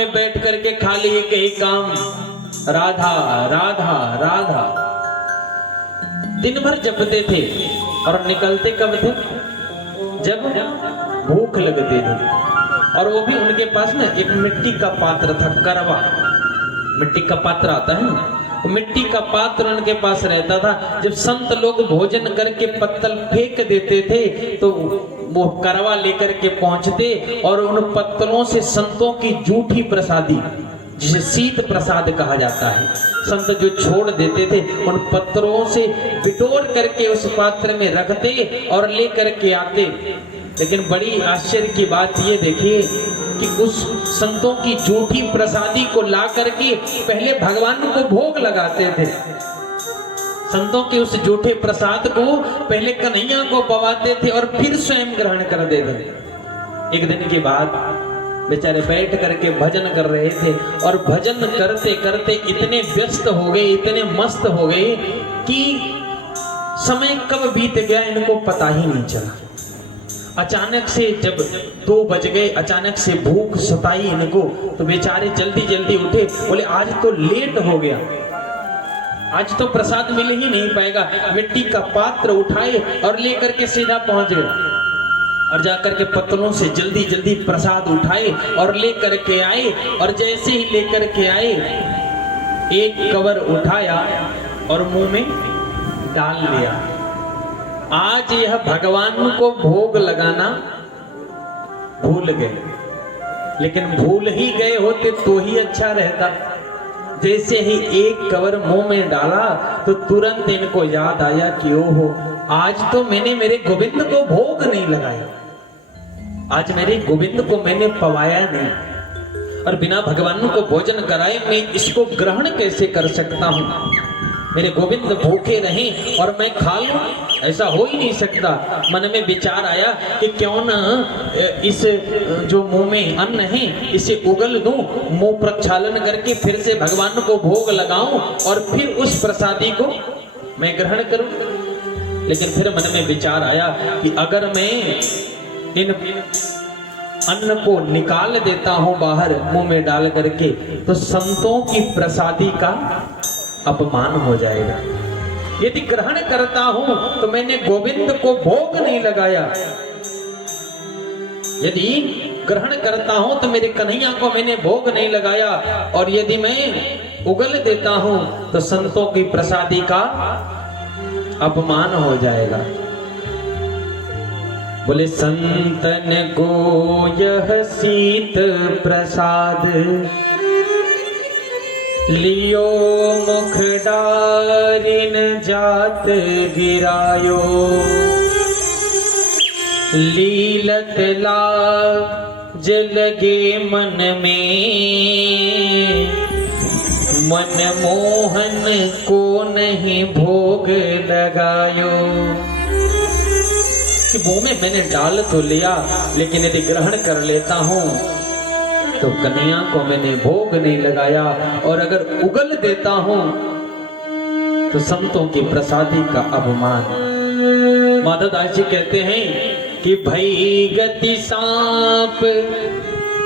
में बैठ करके खाली एक ही काम, राधा राधा राधा, दिन भर जपते थे। और निकलते कब थे? जब भूख लगती थी। और वो भी उनके पास ना एक मिट्टी का पात्र था, करवा मिट्टी का पात्र आता है ना, मिट्टी का पात्र उनके पास रहता था। जब संत लोग भोजन करके पत्तल फेंक देते थे तो वो करवा लेकर के पहुंचते और उन पत्तलों से संतों की जूठी प्रसादी, जिसे शीत प्रसाद कहा जाता है, संत जो छोड़ देते थे उन पत्थरों से बिटोर करके उस पात्र में रखते और ले करके आते। लेकिन बड़ी आश्चर्य की बात ये देखिए कि उस संतों की जूठी प्रसादी को ला करके पहले भगवान को भोग लगाते थे। संतों के उस जूठे प्रसाद को पहले कन्हैया को पवाते थे और फिर स्वयं ग्रहण कर देते थे। एक दिन के बाद बेचारे बैठ करके भजन कर रहे थे और भजन करते करते इतने व्यस्त हो गए, इतने मस्त हो गए कि समय कब बीत गया इनको पता ही नहीं चला। अचानक से जब 2 बज गए, अचानक से भूख सताई इनको, तो बेचारे जल्दी जल्दी उठे, बोले आज तो लेट हो गया, आज तो प्रसाद मिल ही नहीं पाएगा। मिट्टी का पात्र उठाए और लेकर के सीधा पहुंच गए और जाकर के पत्तलों से जल्दी जल्दी प्रसाद उठाए और लेकर के आए। और जैसे ही लेकर के आए एक कवर उठाया और मुंह में डाल लिया। आज यह भगवान को भोग लगाना भूल गए, लेकिन भूल ही गए होते तो ही अच्छा रहता। जैसे ही एक कवर मुंह में डाला तो तुरंत इनको याद आया कि ओहो, आज तो मैंने मेरे गोविंद को भोग नहीं लगाया, आज मेरे गोविंद को मैंने पवाया नहीं, और बिना भगवान को भोजन कराए मैं इसको ग्रहण कैसे कर सकता हूँ। मेरे गोविंद भूखे रहें और मैं खा लूं, ऐसा हो ही नहीं सकता। मन में विचार आया कि क्यों न इस जो मुंह में अन्न है इसे उगल दूं, मुंह प्रक्षालन करके फिर से भगवान को भोग लगाऊं और फिर उस प्रसादी को मैं ग्रहण करूं। लेकिन फिर मन में विचार आया कि अगर मैं इन अन्न को निकाल देता हूं बाहर मुंह में डाल करके तो संतों की प्रसादी का अपमान हो जाएगा। यदि ग्रहण करता हूं तो मैंने गोविंद को भोग नहीं लगाया, यदि ग्रहण करता हूं तो मेरे कन्हैया को मैंने भोग नहीं लगाया, और यदि मैं उगल देता हूं तो संतों की प्रसादी का अपमान हो जाएगा। बोले संतन को यह शीत प्रसाद लियो मुख डारिन जात गिरायो, लीलत लाज लगे मन में, मन मोहन को नहीं भोग लगायो। कि मुंह में मैंने डाल तो लिया, लेकिन यदि ग्रहण कर लेता हूं तो कन्हैया को मैंने भोग नहीं लगाया, और अगर उगल देता हूं तो संतों की प्रसादी का अपमान। माधवदास जी कहते हैं कि भई गति सांप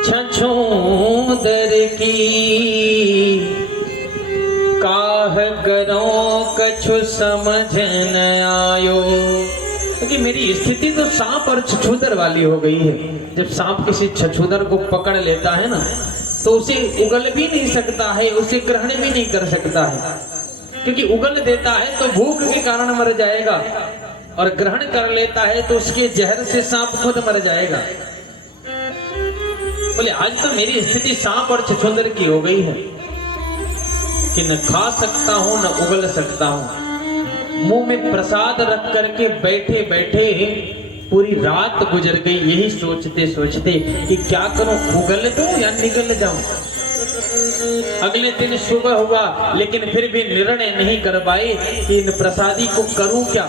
छछूंदर की, काह करो कछु समझ न आयो। क्योंकि मेरी स्थिति तो सांप और छछूदर वाली हो गई है। जब सांप किसी छछूदर को पकड़ लेता है ना तो उसे उगल भी नहीं सकता है, उसे ग्रहण भी नहीं कर सकता है, क्योंकि उगल देता है तो भूख के कारण मर जाएगा, और ग्रहण कर लेता है तो उसके जहर से सांप खुद मर जाएगा। बोले आज तो मेरी स्थिति सांप और छछूदर की हो गई है कि न खा सकता हूं न उगल सकता हूं। मुंह में प्रसाद रख करके बैठे बैठे पूरी रात गुजर गई यही सोचते सोचते कि क्या करूं, उगल दूं या निगल जाऊं। अगले दिन सुबह हुआ, लेकिन फिर भी निर्णय नहीं कर पाए कि इन प्रसादी को करूं क्या,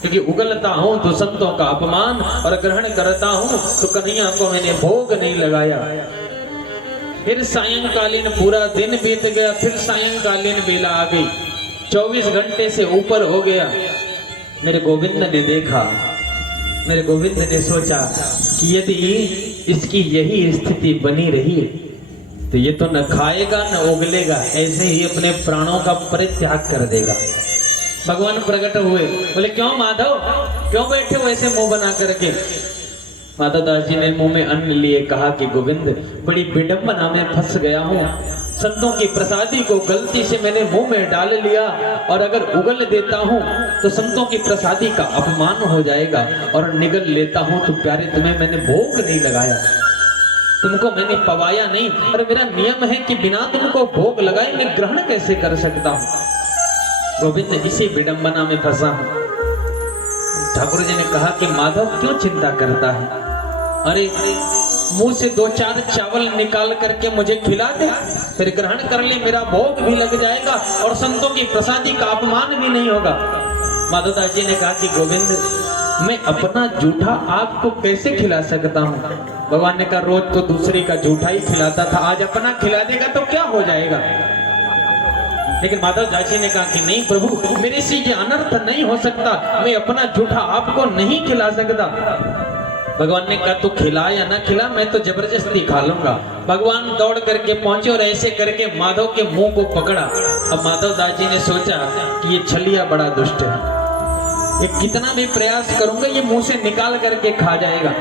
क्योंकि उगलता हूं तो संतों का अपमान और ग्रहण करता हूं तो कन्हैया को मैंने भोग नहीं लगाया। फिर सायंकालीन पूरा दिन बीत गया, फिर सायंकालीन बेला आ गई, 24 घंटे से ऊपर हो गया। मेरे गोविंद ने देखा, मेरे गोविंद ने सोचा कि यदि इसकी यही स्थिति बनी रही तो ये तो न खाएगा न उगलेगा, ऐसे ही अपने प्राणों का परित्याग कर देगा। भगवान प्रकट हुए, बोले क्यों माधव, क्यों बैठे हो ऐसे मुंह बना करके? माधव दास जी ने मुंह में अन्न लिए कहा कि गोविंद, बड़ी विडंबना में फंस गया हूँ। संतों की प्रसादी को गलती से मैंने मुंह में डाल लिया, और अगर उगल देता हूँ तो संतों की प्रसादी का अपमान हो जाएगा, और निगल लेता हूँ तो प्यारे तुम्हें मैंने भोग नहीं लगाया, तुमको मैंने पवाया नहीं, और मेरा नियम है कि बिना तुमको भोग लगाए मैं ग्रहण कैसे कर सकता हूँ। गोविंद इसी विडंबना में फंसा हूँ। ठाकुर जी ने कहा कि माधव क्यों चिंता करता है, अरे मुंह से 2-4 चावल निकाल करके मुझे खिला दे, फिर ग्रहण कर ले, मेरा भोग भी लग जाएगा और संतों की प्रसादी का अपमान भी नहीं होगा। माधवदास जी ने कहा कि गोविंद, मैं अपना जूठा आपको कैसे खिला सकता हूँ? भगवान ने कहा रोज तो दूसरे का जूठा ही खिलाता था, आज अपना खिला देगा तो क्या हो जाएगा? लेकिन माधव दास जी ने कहा कि नहीं प्रभु, मेरे से ये अनर्थ नहीं हो सकता, मैं अपना जूठा आपको नहीं खिला सकता। भगवान ने कहा तू खिला या ना खिला, मैं तो जबरदस्ती खा लूंगा। भगवान दौड़ करके पहुंचे और ऐसे करके माधव के मुंह को पकड़ा। अब माधव दास जी ने सोचा कि ये छलिया बड़ा दुष्ट है, ये कितना भी प्रयास करूंगा ये मुंह से निकाल करके खा जाएगा।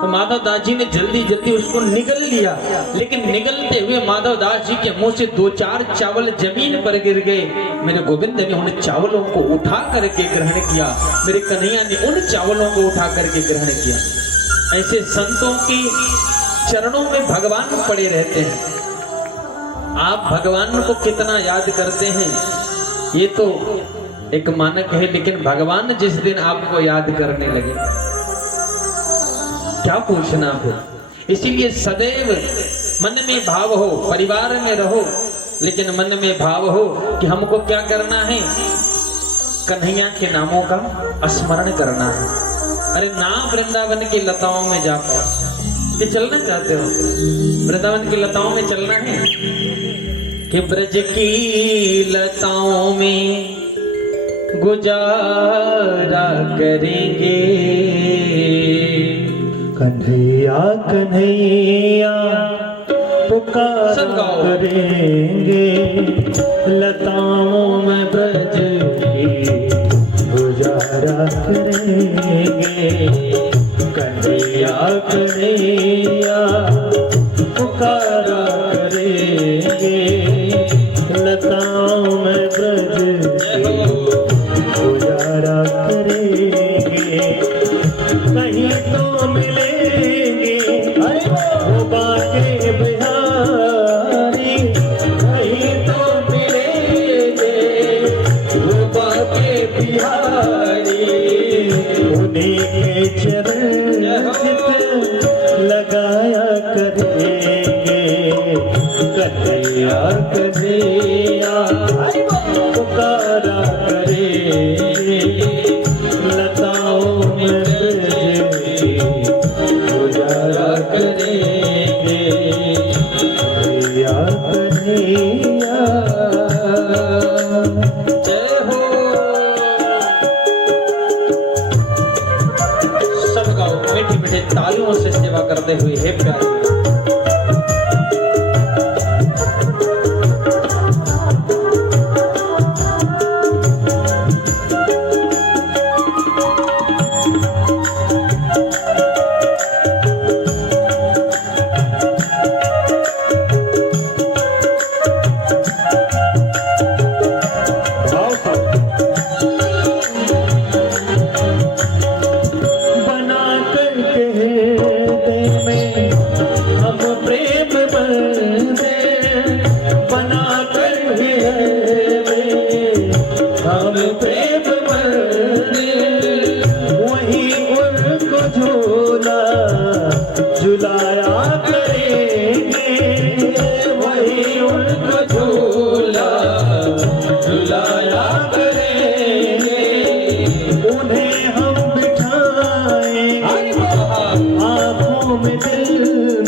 तो माधव दास जी ने जल्दी जल्दी उसको निगल लिया, लेकिन निगलते हुए माधव दास जी के मुंह से 2-4 चावल जमीन पर गिर गए। मेरे गोविंद ने उन चावलों को उठा करके ग्रहण किया, मेरे कन्हैया ने उन चावलों को उठा करके ग्रहण किया। ऐसे संतों के चरणों में भगवान पड़े रहते हैं। आप भगवान को कितना याद करते हैं ये तो एक मानक है, लेकिन भगवान जिस दिन आपको याद करने लगे क्या पूछना फिर। इसीलिए सदैव मन में भाव हो, परिवार में रहो, लेकिन मन में भाव हो कि हमको क्या करना है, कन्हैया के नामों का स्मरण करना है। अरे ना वृंदावन की लताओं में जा पाओ कि चलना चाहते हो, वृंदावन की लताओं में चलना है कि ब्रज की लताओं में गुजारा करेंगे, कन्हैया कन्हैया पुकार करेंगे, लताओं में ब्रज की गुजारा करेंगे, कन्हैया कन्हैया पुकार करेंगे, लताओं में ब्रज की गुजारा करेंगे। कहीं तो मिलेंगे वो बाके बिहारी, कहीं तो मिलेंगे वो बाके बिहारी, उन्हीं के चरण लगाया करेंगे, कन्हैया कन्हैया पुकारा करेंगे, लताओं में गुजारा करेंगे, कन्हैया कन्हैया। जय हो। सब गाओ मीठी मीठी तालियों से सेवा करते हुए हे प्यारे। झुलाया करेंगे, वही उनको झूला झुलाया करेंगे, उन्हें हम बिठाएंगे आँखों में दिल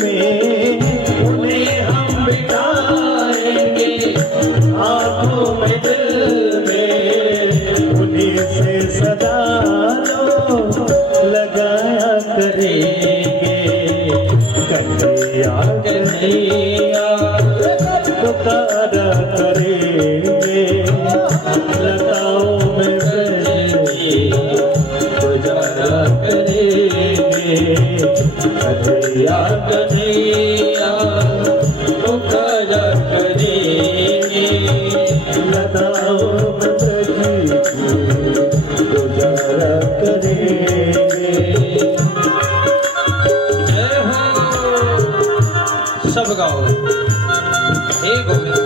में, उन्हें हम बिठाएंगे आँखों में दिल में, उन्हीं पुकारा करेंगे लताओं में बैठे गुजारा करेंगे कन्हैया कन्हैया पुकारा करेंगे लताओं में बैठे गुजारा करेंगे। जय हो सब गाओ हे गोविंद।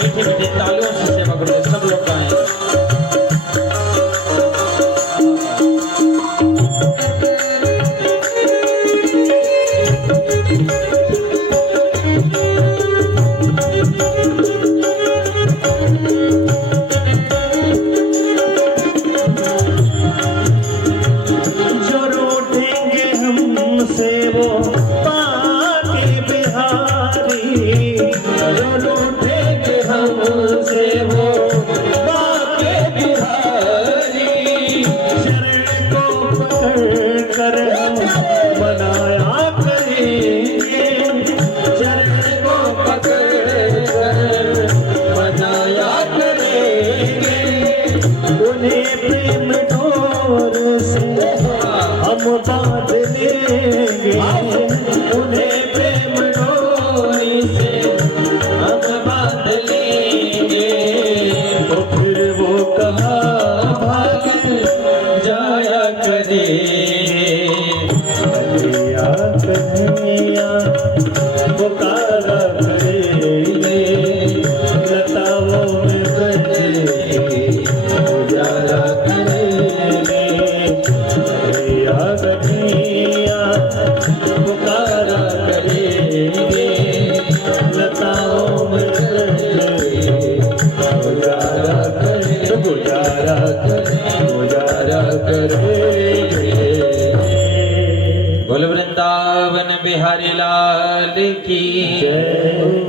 मीठे मीठे तालियों से सेवा करो सब लोग गाएं। जो रूठेंगे हमसे वो पाके बिहारी जो रूठेंगे हमसे वो पाके बिहारी शरण को पकड़ कर हम मनाया करेंगे शरण को पकड़ कर मनाया करेंगे उन्हें प्रेम डोर से हम बांध लेंगे उन्हें प्रेम डोरी से हम बांध लेंगे तो फिर वो कहाँ भाग जाया करेंगे। कन्हैया कन्हैया पुकारा करेंगे लताओं में बैठे गुजारा करेंगे कन्हैया कन्हैया पुकारा करेंगे लताओं में बैठे गुजारा करेंगे गुजारा करेंगे। बोल वृंदावन बिहारी लाल की जय।